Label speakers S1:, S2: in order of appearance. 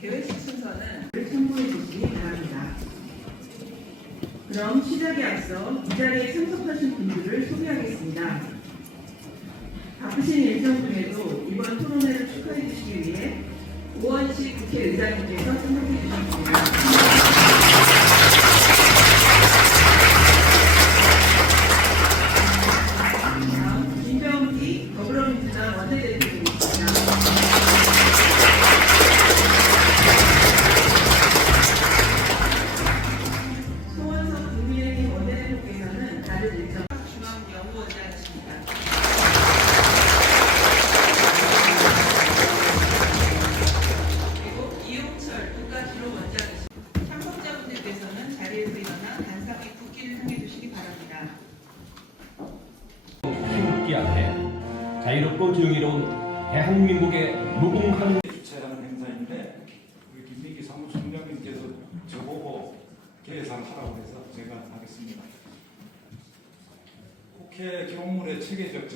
S1: 계획식 순서는 참고해 주시기 바랍니다. 그럼 시작에 앞서 이 자리에 참석하신 분들을 소개하겠습니다. 바쁘신 일정 중에도 이번 토론회를 축하해 주시기 위해 우원식 국회의장님께서 참석해 주셨습니다. 다음 김병기 더불어민주당 원내대표
S2: 자유롭고 정의로운 대한민국의 무궁한
S3: 주최하는 행사인데 우리 김민기 사무총장님께서 저보고 개회상 하라고 해서 제가 하겠습니다. 국회 경무의 체계적